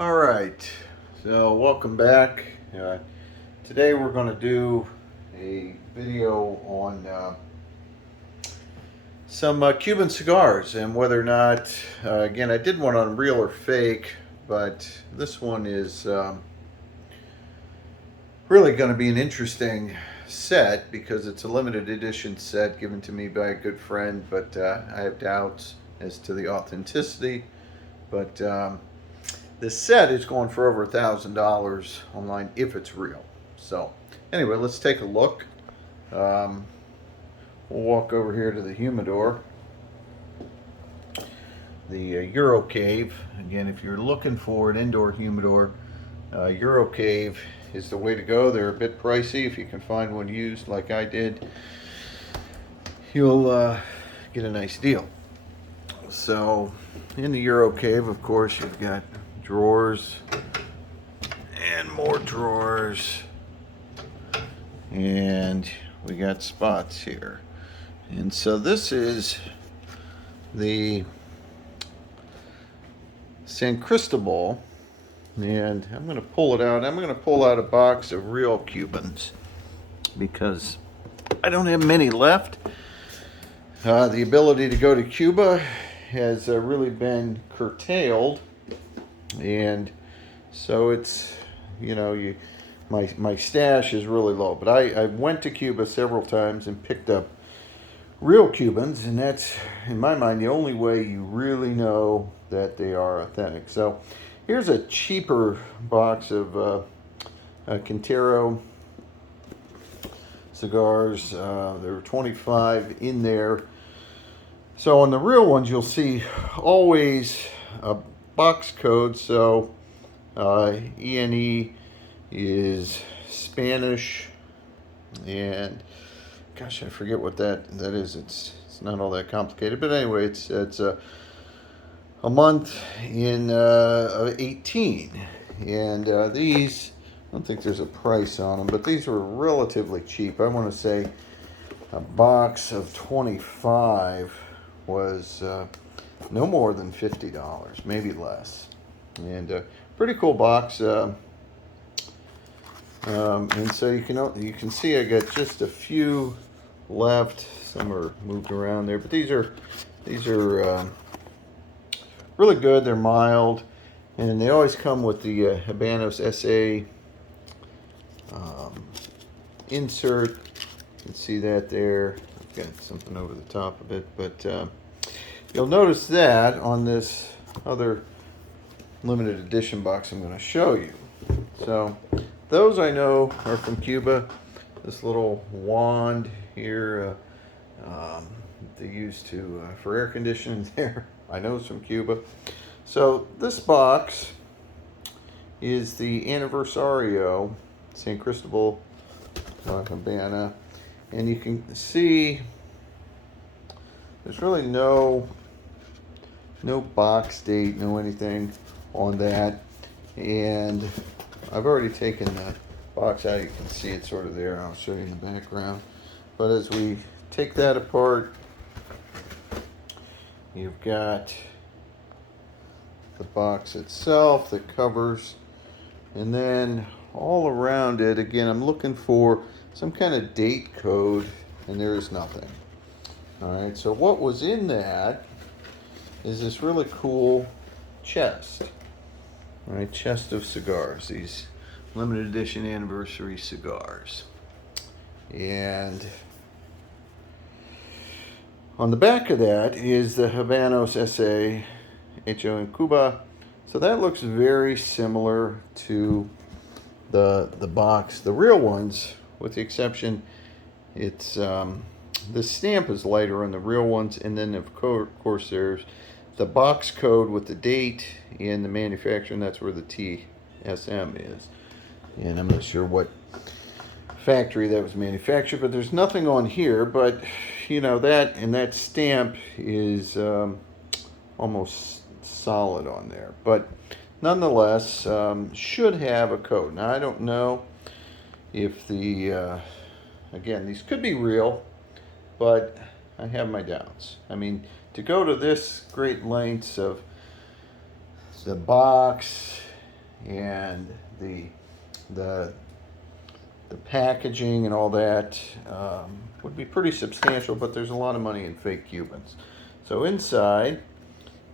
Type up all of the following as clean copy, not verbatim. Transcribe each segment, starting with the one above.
All right, so welcome back. Today we're going to do a video on some Cuban cigars and whether or not, again, I did one on real or fake, but this one is really going to be an interesting set because it's a limited edition set given to me by a good friend, but I have doubts as to the authenticity. But this set is going for over $1,000 online if it's real. So anyway, let's take a look. We'll walk over here to the humidor, the Euro Cave. Again, if you're looking for an indoor humidor, Euro Cave is the way to go. They're a bit pricey. If you can find one used like I did, you'll get a nice deal. So in the Euro Cave, of course, you've got drawers and more drawers, and we got spots here. And so this is the San Cristobal, and I'm going to pull it out. I'm going to pull out a box of real Cubans because I don't have many left. The ability to go to Cuba has really been curtailed, and so it's, my stash is really low. But I went to Cuba several times and picked up real Cubans, and that's, in my mind, the only way you really know that they are authentic. So here's a cheaper box of Quintero cigars. There were 25 in there. So on the real ones, you'll see always a box code. So ENE is Spanish, and gosh, I forget what that is. It's not all that complicated, but anyway, it's a month in 18, and these, I don't think there's a price on them, but these were relatively cheap. I want to say a box of 25 was no more than $50, maybe less, and pretty cool box. And so you can see I got just a few left. Some are moved around there, but these are really good. They're mild, and they always come with the Habanos SA insert. You can see that there. I've got something over the top of it, but you'll notice that on this other limited edition box I'm going to show you. So those I know are from Cuba. This little wand here they use for air conditioning there, I know it's from Cuba. So this box is the Aniversario San Cristobal Habana, and you can see there's really no box date, no anything on that, and I've already taken the box out. You can see it sort of there. I'll show you in the background. But as we take that apart, you've got the box itself, the covers, and then all around it, again, I'm looking for some kind of date code, and there is nothing. All right, so what was in that is this really cool chest. All right, chest of cigars, these limited edition anniversary cigars. And on the back of that is the Habanos SA Hecho en Cuba. So that looks very similar to the box, the real ones, with the exception it's the stamp is lighter on the real ones, and then of course there's the box code with the date and the manufacturer, and that's where the TSM is. And I'm not sure what factory that was manufactured, but there's nothing on here. But that, and that stamp is almost solid on there, but nonetheless should have a code. Now I don't know if the again, these could be real, but I have my doubts. I mean, to go to this great lengths of the box and the the packaging and all that would be pretty substantial, but there's a lot of money in fake Cubans. So inside,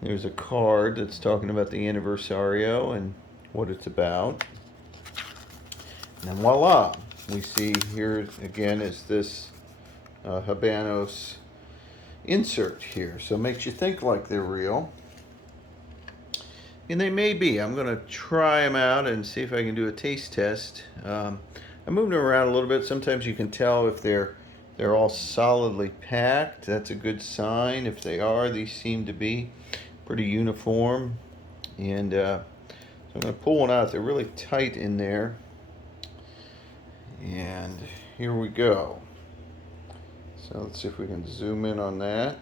there's a card that's talking about the Anniversario and what it's about. And then voila, we see here again is this Habanos insert here. So it makes you think like they're real. And they may be. I'm going to try them out and see if I can do a taste test. I moved them around a little bit. Sometimes you can tell if they're all solidly packed. That's a good sign. If they are, these seem to be pretty uniform. And so I'm going to pull one out. They're really tight in there. And here we go. So let's see if we can zoom in on that.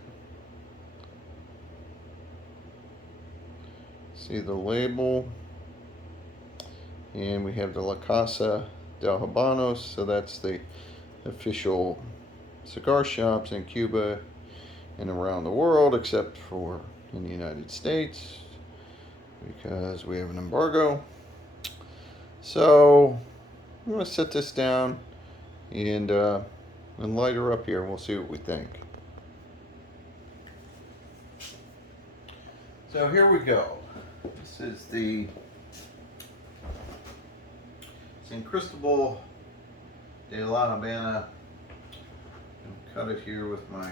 See the label. And we have the La Casa del Habanos, so that's the official cigar shops in Cuba and around the world, except for in the United States, because we have an embargo. So I'm going to set this down and light her up here, and we'll see what we think. So here we go. This is the San Cristobal de la Habana. I'll cut it here with my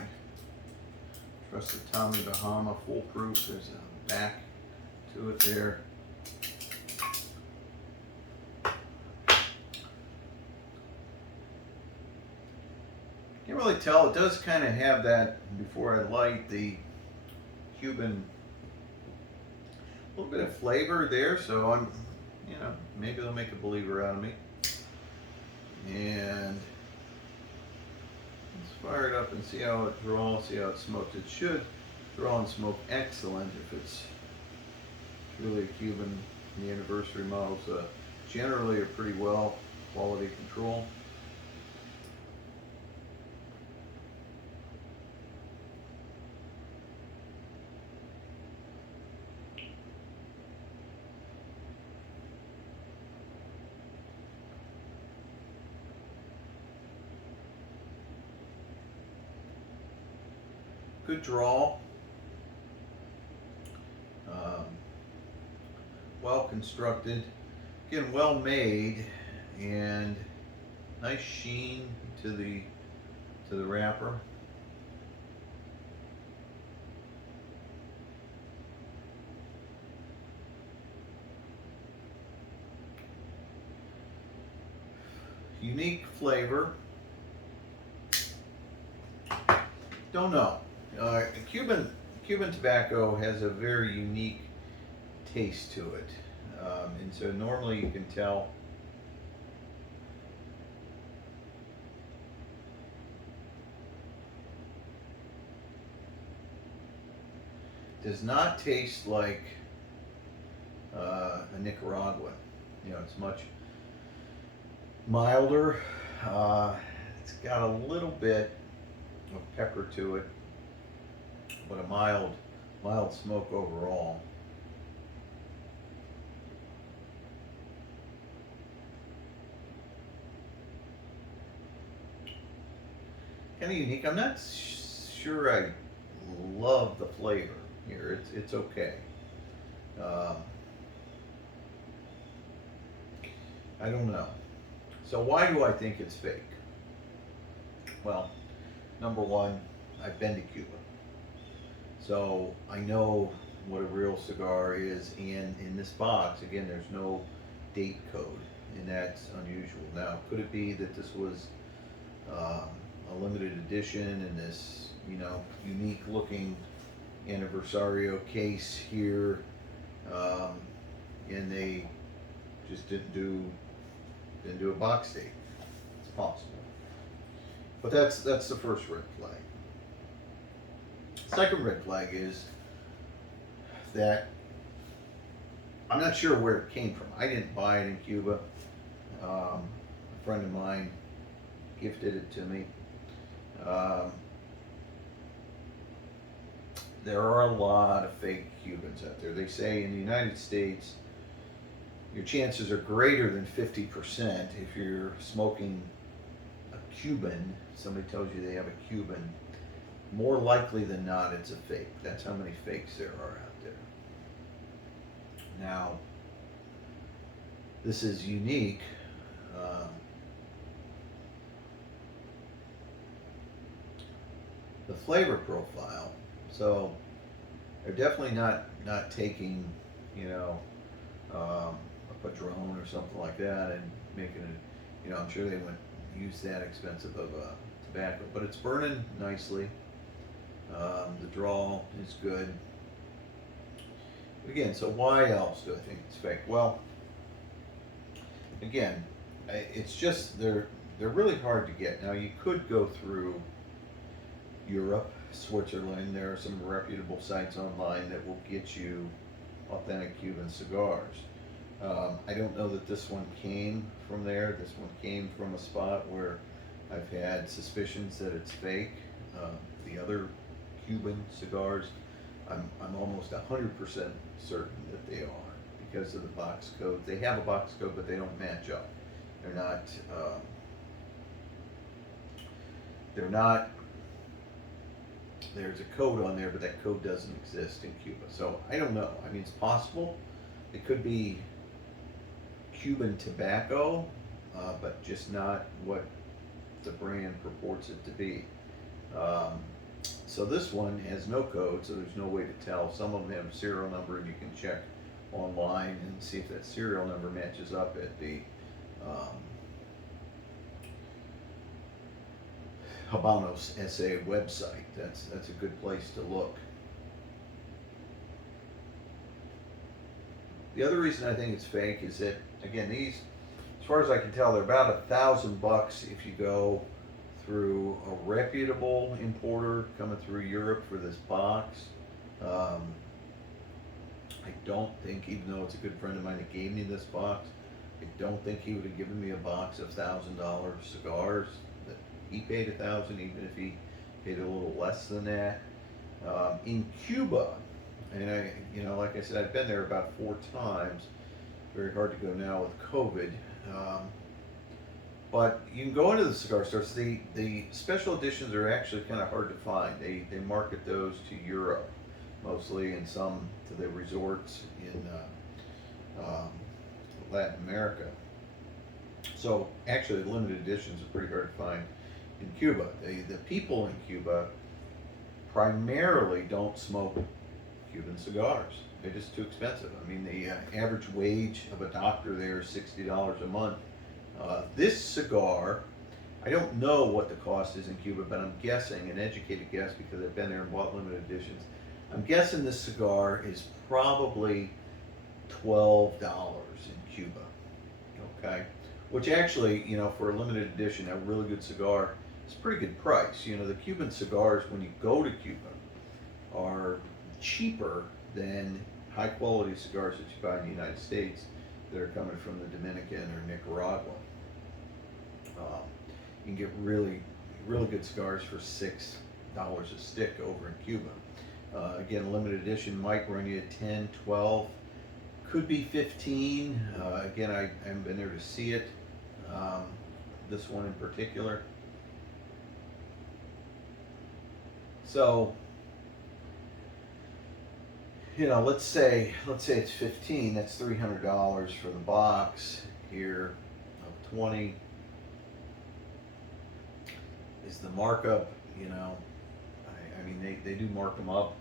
trusted Tommy Bahama foolproof. There's a back to it there. Can't really tell. It does kind of have that, before I light, the Cuban, a little bit of flavor there, so I'm, maybe they'll make a believer out of me. And let's fire it up and see how it draws, see how it smokes. It should draw and smoke excellent if it's really a Cuban. The Anniversary models generally are pretty well quality control. Good draw, well constructed, again well made, and nice sheen to the wrapper. Unique flavor. Don't know. Cuban tobacco has a very unique taste to it, and so normally you can tell. Does not taste like a Nicaraguan. It's much milder. It's got a little bit of pepper to it, but a mild smoke overall. Kind of unique. I'm not sure I love the flavor here. It's okay. I don't know. So why do I think it's fake? Well, number one, I've been to Cuba. So I know what a real cigar is, and in this box, again, there's no date code, and that's unusual. Now, could it be that this was a limited edition in this, unique looking Anniversario case here, and they just didn't do a box date? It's possible. But that's the first red flag. Second red flag is that I'm not sure where it came from. I didn't buy it in Cuba. A friend of mine gifted it to me. There are a lot of fake Cubans out there. They say in the United States, your chances are greater than 50% if you're smoking a Cuban. Somebody tells you they have a Cuban. More likely than not, it's a fake. That's how many fakes there are out there. Now, this is unique. The flavor profile. So they're definitely not taking, you know, a Padron or something like that and making it. You know, I'm sure they wouldn't use that expensive of a tobacco, but it's burning nicely. The draw is good. Again, so why else do I think it's fake? Well, again, it's just they're really hard to get. Now you could go through Europe, Switzerland. There are some reputable sites online that will get you authentic Cuban cigars. I don't know that this one came from there. This one came from a spot where I've had suspicions that it's fake. The other Cuban cigars, I'm almost 100% certain that they are because of the box code. They have a box code, but they don't match up. They're not. They're not. There's a code on there, but that code doesn't exist in Cuba. So I don't know. I mean, it's possible. It could be Cuban tobacco, but just not what the brand purports it to be. So this one has no code, so there's no way to tell. Some of them have a serial number, and you can check online and see if that serial number matches up at the Habanos SA website. That's a good place to look. The other reason I think it's fake is that, again, these, as far as I can tell, they're about $1,000 if you go through a reputable importer coming through Europe for this box. I don't think, even though it's a good friend of mine that gave me this box, I don't think he would have given me a box of $1,000 cigars. That he paid $1,000, even if he paid a little less than that. In Cuba, and I, you know, like I said, I've been there about 4 times. Very hard to go now with COVID. But you can go into the cigar stores. The special editions are actually kind of hard to find. They market those to Europe mostly, and some to the resorts in Latin America. So actually, limited editions are pretty hard to find in Cuba. The people in Cuba primarily don't smoke Cuban cigars. They're just too expensive. I mean, the average wage of a doctor there is $60 a month. This cigar, I don't know what the cost is in Cuba, but I'm guessing, an educated guess because I've been there and bought limited editions, I'm guessing this cigar is probably $12 in Cuba, okay? Which actually, you know, for a limited edition, a really good cigar, is a pretty good price. You know, the Cuban cigars, when you go to Cuba, are cheaper than high quality cigars that you buy in the United States that are coming from the Dominican or Nicaragua. You can get really good cigars for $6 a stick over in Cuba. Again, a limited edition might run you 10, 12, could be 15. Again, I haven't been there to see it. This one in particular. So, you know, let's say it's 15. That's $300 for the box here of 20. Is the markup? You know, I mean they do mark them up.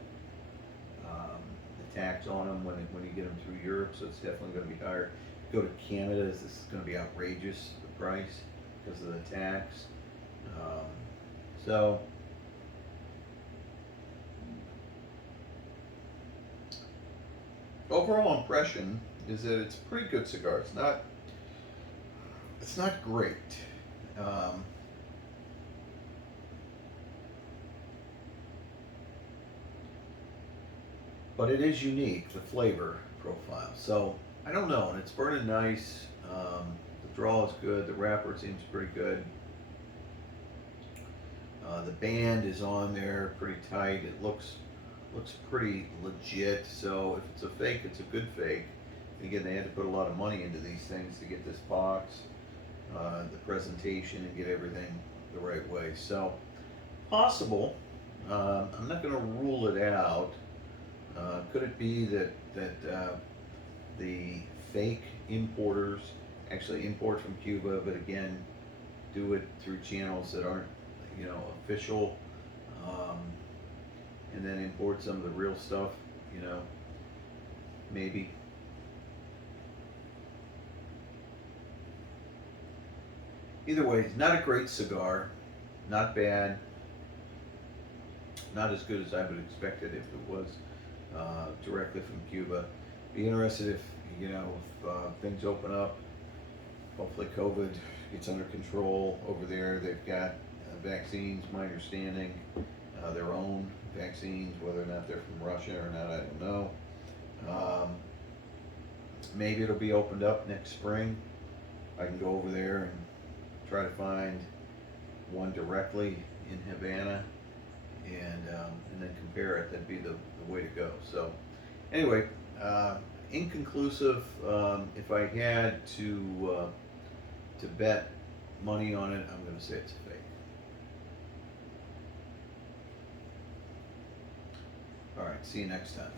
The tax on them when you get them through Europe, so it's definitely going to be higher. Go to Canada, this is going to be outrageous, the price, because of the tax. So overall impression is that it's a pretty good cigar. It's not great. But it is unique, the flavor profile. So I don't know, and it's burning nice. The draw is good. The wrapper seems pretty good. The band is on there pretty tight. It looks pretty legit. So if it's a fake, it's a good fake. Again, they had to put a lot of money into these things to get this box, the presentation, and get everything the right way. So, possible. I'm not going to rule it out. Could it be that the fake importers actually import from Cuba, but again, do it through channels that aren't, official, um, and then import some of the real stuff, maybe. Either way, it's not a great cigar, not bad, not as good as I would expect it if it was directly from Cuba. Be interested if, things open up. Hopefully COVID gets under control over there. They've got vaccines, my understanding, their own vaccines, whether or not they're from Russia or not, I don't know. Maybe it'll be opened up next spring. I can go over there and try to find one directly in Havana and then compare it. That'd be the way to go. So anyway, inconclusive. If I had to bet money on it, I'm going to say it's a fake. All right, see you next time.